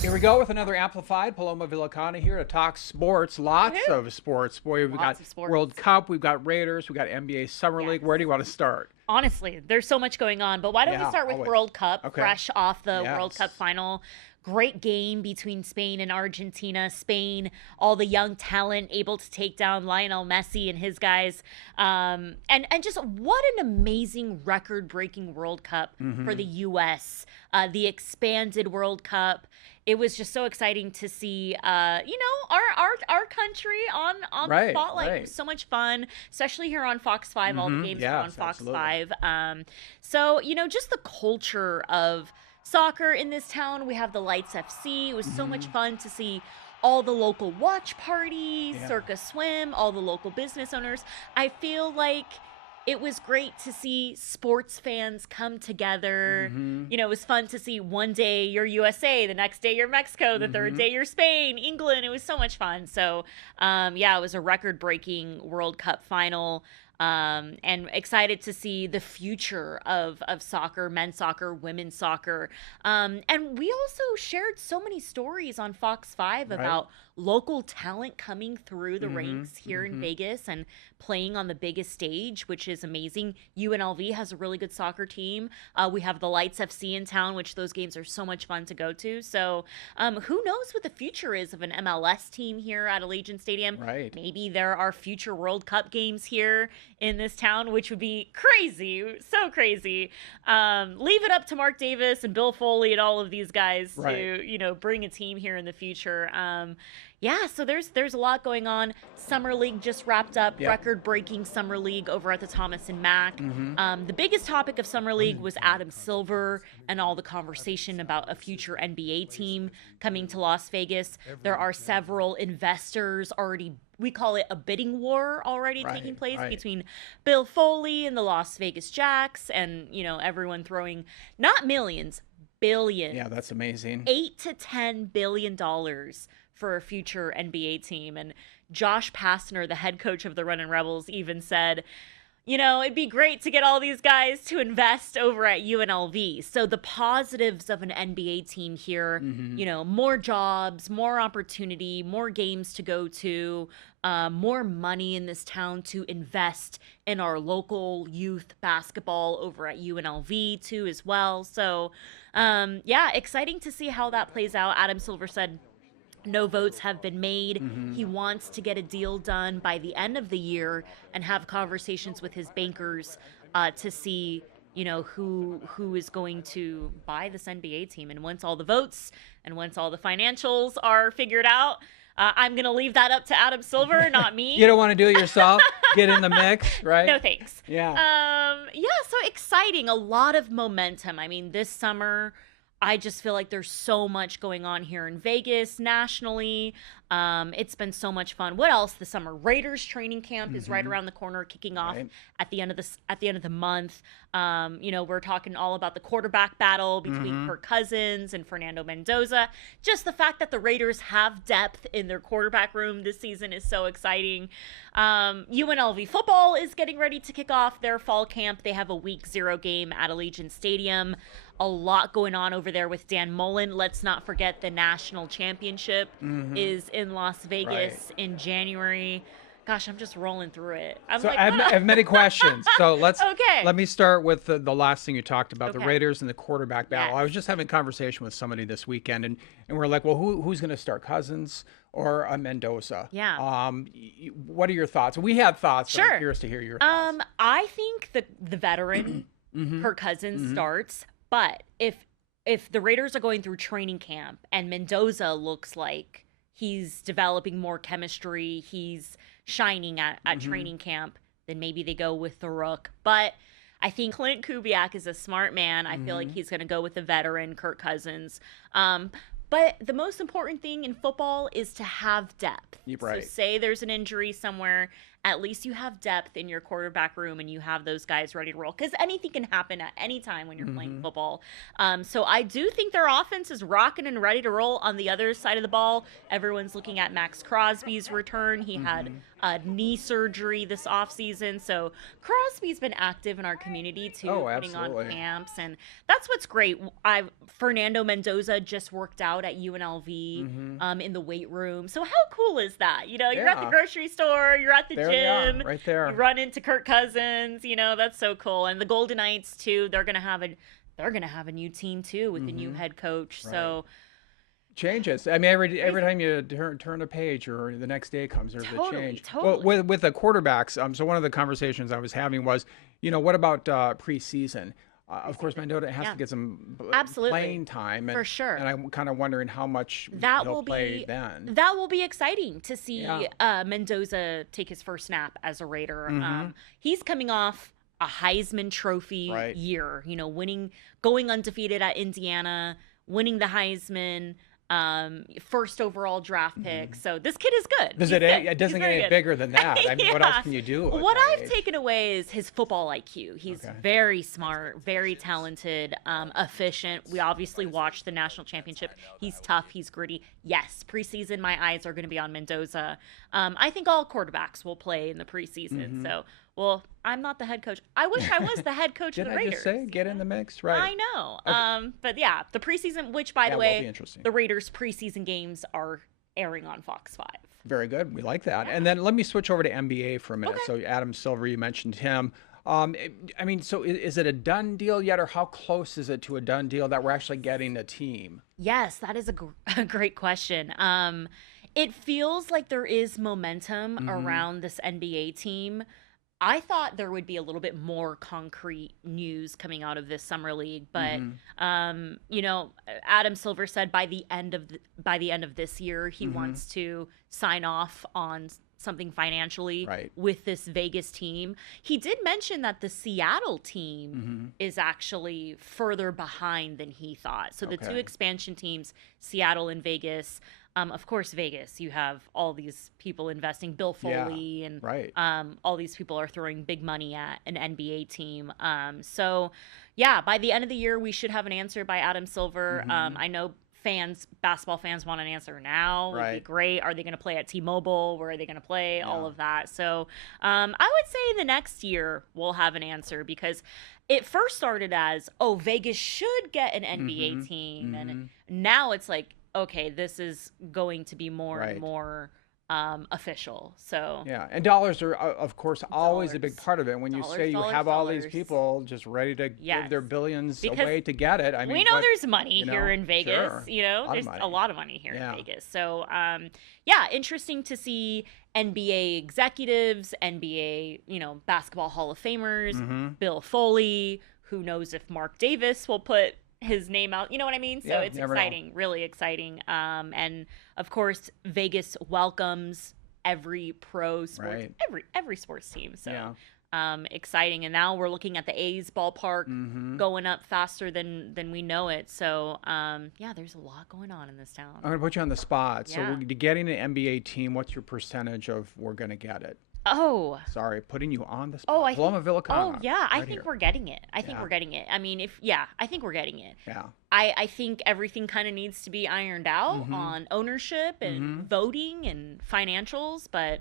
Here we go with another Amplified. Paloma Villicana here to talk sports. Lots Woohoo! of sports. Boy, we've got Lots of sports. World Cup, we've got Raiders, we've got NBA Summer League. Where do you want to start? Honestly, there's so much going on, but why don't we Yeah, start with always. World Cup, Okay. fresh off the World Cup Yes. final. Great game between Spain and Argentina. Spain, all the young talent able to take down Lionel Messi and his guys. And just what an amazing record-breaking World Cup for the U.S. The expanded World Cup. It was just so exciting to see, our country on the Right, spotlight. It right. was so much fun, especially here on Fox 5. All the games were on Yes, Fox absolutely. 5. So, just the culture of soccer in this town. We have the Lights FC. It was so much fun to see all the local watch parties, Yeah. Circus Swim, all the local business owners. I feel like it was great to see sports fans come together. It was fun to see one day you're USA, the next day you're Mexico, the third day you're Spain, England. It was so much fun. So, it was a record-breaking World Cup final. And excited to see the future of soccer, men's soccer, women's soccer. And we also shared so many stories on Fox 5 Right. about local talent coming through the ranks here in Vegas and playing on the biggest stage, which is amazing. UNLV has a really good soccer team. We have the Lights FC in town, which those games are so much fun to go to. So who knows what the future is of an MLS team here at Allegiant Stadium. Right. Maybe there are future World Cup games here in this town, which would be crazy, so crazy. Leave it up to Mark Davis and Bill Foley and all of these guys Right. to, bring a team here in the future. So there's a lot going on. Summer League just wrapped up, Yep. record-breaking Summer League over at the Thomas and Mack. The biggest topic of Summer League was Adam Silver and all the conversation about a future NBA team coming to Las Vegas. There are several investors already. We call it a bidding war already Right, taking place right. between Bill Foley and the Las Vegas Jacks, and everyone throwing not millions, billions. Yeah, that's amazing. $8 to $10 billion for a future NBA team. And Josh Pastner, the head coach of the Runnin' Rebels, even said, it'd be great to get all these guys to invest over at UNLV. So the positives of an NBA team here, more jobs, more opportunity, more games to go to, more money in this town to invest in our local youth basketball over at UNLV too as well. So, exciting to see how that plays out. Adam Silver said no votes have been made. He wants to get a deal done by the end of the year and have conversations with his bankers to see, who is going to buy this NBA team. And once all the votes and once all the financials are figured out, I'm going to leave that up to Adam Silver, not me. You don't want to do it yourself? Get in the mix, right? No thanks. Yeah. So exciting. A lot of momentum. I mean, this summer, I just feel like there's so much going on here in Vegas, nationally. It's been so much fun. What else this summer? Raiders training camp is right around the corner, kicking off Right. at the end of the month. We're talking all about the quarterback battle between Kirk Cousins and Fernando Mendoza. Just the fact that the Raiders have depth in their quarterback room this season is so exciting. UNLV football is getting ready to kick off their fall camp. They have a week 0 game at Allegiant Stadium. A lot going on over there with Dan Mullen. Let's not forget the national championship is in Las Vegas in January. Gosh, I'm just rolling through it. I'm So like, I have many questions. So Okay. let me start with the last thing you talked about, the Okay. Raiders and the quarterback battle. Yes. I was just having a conversation with somebody this weekend, and we're like, well, who's going to start, Cousins or Mendoza? Yeah. What are your thoughts? We had thoughts. But I'm Sure. curious to hear your thoughts. I think the veteran Kirk Cousins starts, but if the Raiders are going through training camp and Mendoza looks like he's developing more chemistry, he's shining at training camp, then maybe they go with the rook. But I think Clint Kubiak is a smart man. I feel like he's going to go with the veteran Kirk Cousins. But the most important thing in football is to have depth. You're right. So say there's an injury somewhere at least you have depth in your quarterback room and you have those guys ready to roll, because anything can happen at any time when you're playing football. So I do think their offense is rocking and ready to roll. On the other side of the ball, everyone's looking at Max Crosby's return. He had knee surgery this offseason. So Crosby's been active in our community too, putting on camps. And that's what's great. Fernando Mendoza just worked out at UNLV in the weight room. So how cool is that? You're at the grocery store, you're at the gym, right there. You run into Kirk Cousins. That's so cool. And the Golden Knights too, they're gonna have a new team too with the new head coach. Right. So changes. I mean, every time you turn a page or the next day comes, there's a change. Totally. Well, with the quarterbacks, so one of the conversations I was having was, what about preseason? Of course, Mendoza has to get some playing time. For sure. And I'm kind of wondering how much he'll play then. That will be exciting to see Mendoza take his first snap as a Raider. He's coming off a Heisman Trophy year, going undefeated at Indiana, winning the Heisman, first overall draft pick. So this kid is good. It doesn't get any bigger than that. I mean, what else can you do? What I've taken away is his football IQ. He's very smart, very talented, efficient. We obviously watched the national championship. He's tough. He's gritty. Yes, preseason, my eyes are going to be on Mendoza. I think all quarterbacks will play in the preseason. So, well, I'm not the head coach. I wish I was the head coach of the Raiders. Did I just say get in the mix? Right. I know. Okay. But yeah, the preseason, which by the way, the Raiders preseason games are airing on Fox 5. Very good. We like that. Yeah. And then let me switch over to NBA for a minute. So Adam Silver, you mentioned him. I mean, so is it a done deal yet, or how close is it to a done deal that we're actually getting a team? Yes, that is a great question. It feels like there is momentum around this NBA team. I thought there would be a little bit more concrete news coming out of this summer league, but Adam Silver said by the end of this year he wants to sign off on something financially with this Vegas team. He did mention that the Seattle team is actually further behind than he thought. So the two expansion teams, Seattle and Vegas. Of course, Vegas, you have all these people investing, Bill Foley, and all these people are throwing big money at an NBA team. So, yeah, by the end of the year, we should have an answer by Adam Silver. I know basketball fans want an answer now. It would be great. Are they going to play at T-Mobile? Where are they going to play? All of that. So I would say the next year we'll have an answer, because it first started as, Vegas should get an NBA team. And now it's like, okay, this is going to be more and more official. So and dollars are of course always a big part of it. When you say you have all these people just ready to give their billions away to get it, I mean, we know there's money here in Vegas. Sure. There's a lot of money here in Vegas. So interesting to see NBA executives, NBA basketball Hall of Famers, Bill Foley. Who knows if Mark Davis will put his name out, you know what I mean? So it's exciting, really exciting. And of course, Vegas welcomes every pro sports, every sports team. So exciting. And now we're looking at the A's ballpark going up faster than we know it. So there's a lot going on in this town. I'm gonna put you on the spot. So we're getting an NBA team. What's your percentage of we're gonna get it? Oh, sorry, putting you on the spot. Paloma Villicana. Oh, yeah, I think we're getting it. I think we're getting it. I mean, I think we're getting it. Yeah. I think everything kind of needs to be ironed out on ownership and voting and financials, but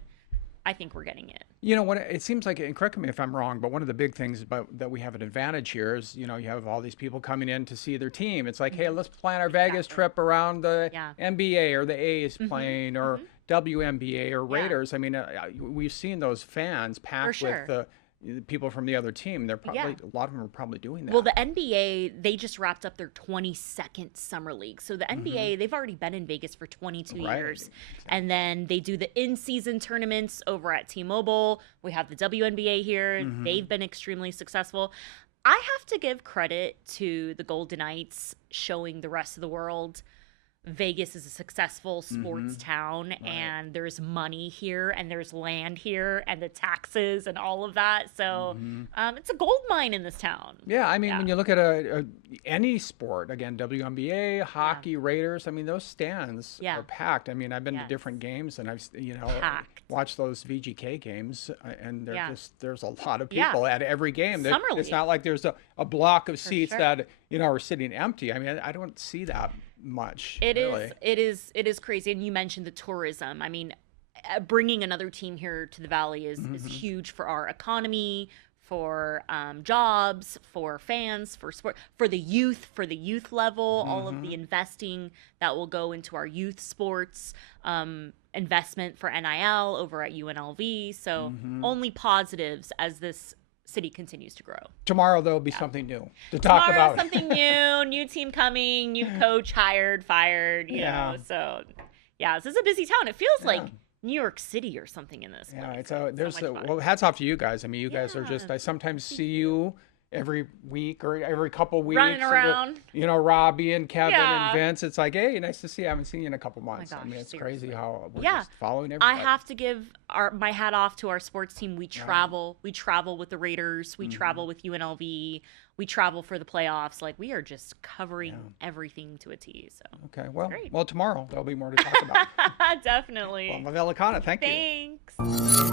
I think we're getting it. What it seems like, and correct me if I'm wrong, but one of the big things that we have an advantage here is, you have all these people coming in to see their team. It's like, hey, let's plan our Vegas trip around the NBA or the A's playing or WNBA or Raiders. I mean, we've seen those fans packed with the people from the other team. They're probably a lot of them are probably doing that. Well, the NBA, they just wrapped up their 22nd summer league. So the NBA, they've already been in Vegas for 22 years. And then they do the in-season tournaments over at T-Mobile. We have the WNBA here. They've been extremely successful. I have to give credit to the Golden Knights showing the rest of the world Vegas is a successful sports town, and there's money here, and there's land here, and the taxes and all of that. So it's a gold mine in this town. Yeah, I mean, when you look at any sport, again, WNBA, hockey, Raiders, I mean, those stands are packed. I mean, I've been to different games, and I've watched those VGK games, and there's a lot of people at every game. It's not like there's a block of seats that are sitting empty. I mean, I don't see that much. It is crazy. And you mentioned the tourism. I mean, bringing another team here to the Valley is huge for our economy, for jobs, for fans, for sport, for the youth level, all of the investing that will go into our youth sports, investment for NIL over at UNLV. So only positives as this city continues to grow. Tomorrow there'll be something new to talk about. Something new team coming, new coach hired, fired, you know. So this is a busy town. It feels like New York City or something in this place. Well, hats off to you guys. I mean, you guys are I sometimes see you every week or every couple weeks running around, Robbie and Kevin and Vince. It's like, hey, nice to see you. I haven't seen you in a couple months. Gosh, I mean, it's seriously. crazy how we're just following everybody. I have to give my hat off to our sports team. We travel with the Raiders, we travel with UNLV, we travel for the playoffs. Like, we are just covering everything to a T. So okay, well tomorrow there'll be more to talk about. Definitely. Paloma Villicana, thank you. Thanks.